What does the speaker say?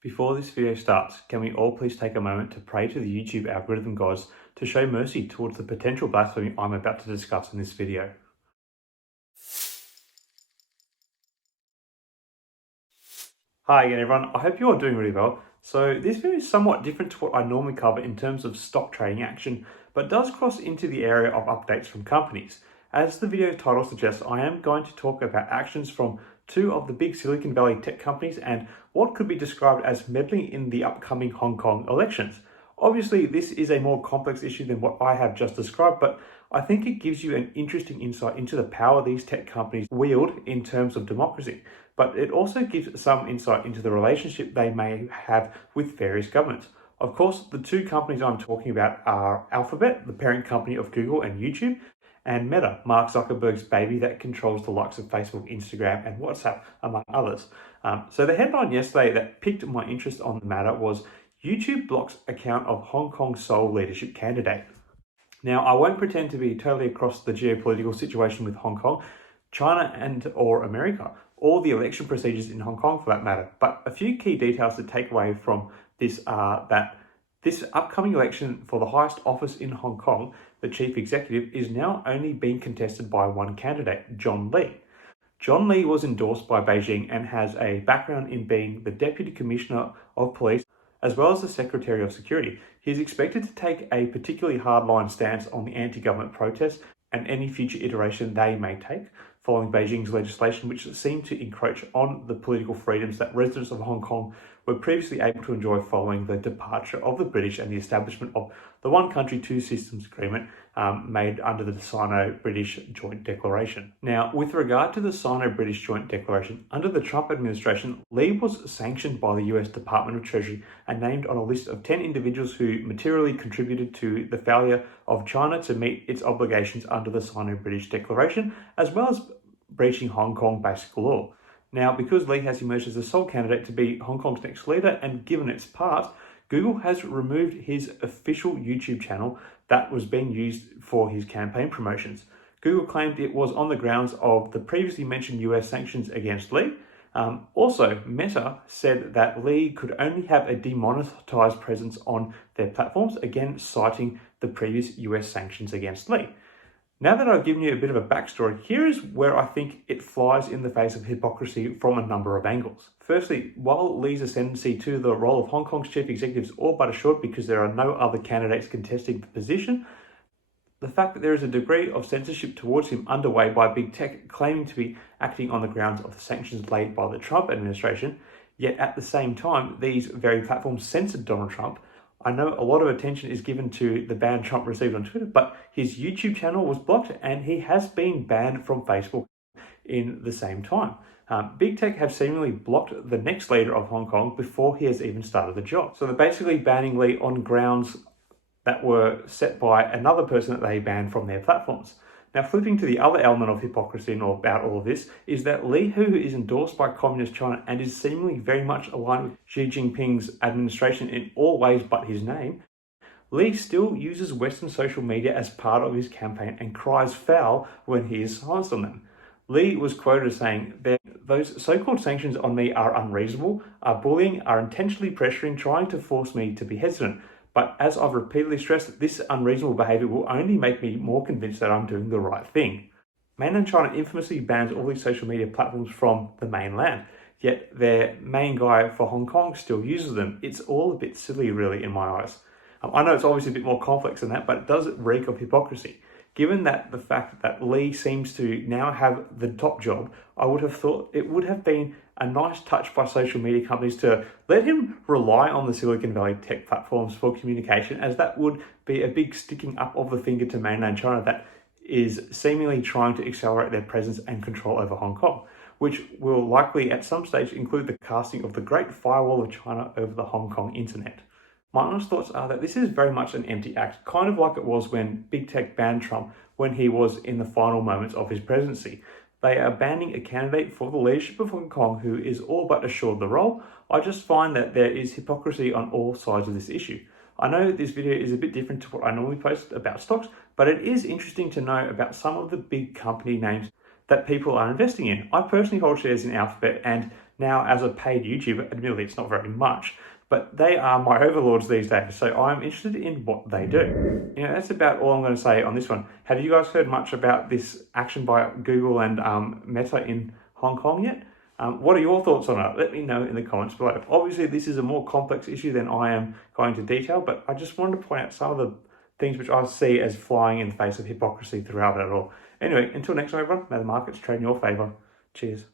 Before this video starts, can we all please take a moment to pray to the YouTube algorithm gods to show mercy towards the potential blasphemy I'm about to discuss in this video. Hi again everyone, I hope you are doing really well. So this video is somewhat different to what I normally cover in terms of stock trading action, but does cross into the area of updates from companies. As the video title suggests, I am going to talk about actions from two of the big Silicon Valley tech companies and what could be described as meddling in the upcoming Hong Kong elections. Obviously, this is a more complex issue than what I have just described, but I think it gives you an interesting insight into the power these tech companies wield in terms of democracy. But it also gives some insight into the relationship they may have with various governments. Of course, the two companies I'm talking about are Alphabet, the parent company of Google and YouTube, and Meta, Mark Zuckerberg's baby that controls the likes of Facebook, Instagram, and WhatsApp, among others. So the headline yesterday that piqued my interest on the matter was YouTube blocks account of Hong Kong sole leadership candidate. Now, I won't pretend to be totally across the geopolitical situation with Hong Kong, China and or America, or the election procedures in Hong Kong for that matter. But a few key details to take away from this are that this upcoming election for the highest office in Hong Kong, the chief executive, is now only being contested by one candidate, John Lee. John Lee was endorsed by Beijing and has a background in being the Deputy Commissioner of Police as well as the Secretary of Security. He is expected to take a particularly hardline stance on the anti-government protests and any future iteration they may take, following Beijing's legislation which seemed to encroach on the political freedoms that residents of Hong Kong were previously able to enjoy following the departure of the British and the establishment of the One Country, Two Systems agreement made under the Sino-British Joint Declaration. Now, with regard to the Sino-British Joint Declaration, under the Trump administration, Lee was sanctioned by the US Department of Treasury and named on a list of 10 individuals who materially contributed to the failure of China to meet its obligations under the Sino-British Declaration, as well as breaching Hong Kong basic law. Now, because Lee has emerged as the sole candidate to be Hong Kong's next leader, and given its part, Google has removed his official YouTube channel that was being used for his campaign promotions. Google claimed it was on the grounds of the previously mentioned US sanctions against Lee. Also, Meta said that Lee could only have a demonetized presence on their platforms, again citing the previous US sanctions against Lee. Now that I've given you a bit of a backstory, here is where I think it flies in the face of hypocrisy from a number of angles. Firstly, while Lee's ascendancy to the role of Hong Kong's chief executive is all but assured because there are no other candidates contesting the position, the fact that there is a degree of censorship towards him underway by big tech claiming to be acting on the grounds of the sanctions laid by the Trump administration, yet at the same time, these very platforms censored Donald Trump. I know a lot of attention is given to the ban Trump received on Twitter, but his YouTube channel was blocked and he has been banned from Facebook in the same time. Big tech have seemingly blocked the next leader of Hong Kong before he has even started the job. So they're basically banning Lee on grounds that were set by another person that they banned from their platforms. Now, flipping to the other element of hypocrisy and about all of this is that Lee, who is endorsed by Communist China and is seemingly very much aligned with Xi Jinping's administration in all ways but his name, Lee still uses Western social media as part of his campaign and cries foul when he is silenced on them. Lee was quoted as saying that those so-called sanctions on me are unreasonable, are bullying, are intentionally pressuring, trying to force me to be hesitant. But as I've repeatedly stressed, this unreasonable behaviour will only make me more convinced that I'm doing the right thing. Mainland China infamously bans all these social media platforms from the mainland, yet their main guy for Hong Kong still uses them. It's all a bit silly, really, in my eyes. I know it's obviously a bit more complex than that, but it does reek of hypocrisy. Given that the fact that Lee seems to now have the top job, I would have thought it would have been a nice touch by social media companies to let him rely on the Silicon Valley tech platforms for communication, as that would be a big sticking up of the finger to mainland China that is seemingly trying to accelerate their presence and control over Hong Kong, which will likely at some stage include the casting of the Great Firewall of China over the Hong Kong internet. My honest thoughts are that this is very much an empty act, kind of like it was when big tech banned Trump when he was in the final moments of his presidency. They are banning a candidate for the leadership of Hong Kong who is all but assured the role. I just find that there is hypocrisy on all sides of this issue. I know this video is a bit different to what I normally post about stocks, but it is interesting to know about some of the big company names that people are investing in. I personally hold shares in Alphabet, and Now, as a paid YouTuber, admittedly, it's not very much, but they are my overlords these days, so I'm interested in what they do. That's about all I'm going to say on this one. Have you guys heard much about this action by Google and Meta in Hong Kong yet? What are your thoughts on it? Let me know in the comments below. Obviously, this is a more complex issue than I am going into detail, but I just wanted to point out some of the things which I see as flying in the face of hypocrisy throughout it all. Anyway, until next time, everyone, may the markets trade in your favour. Cheers.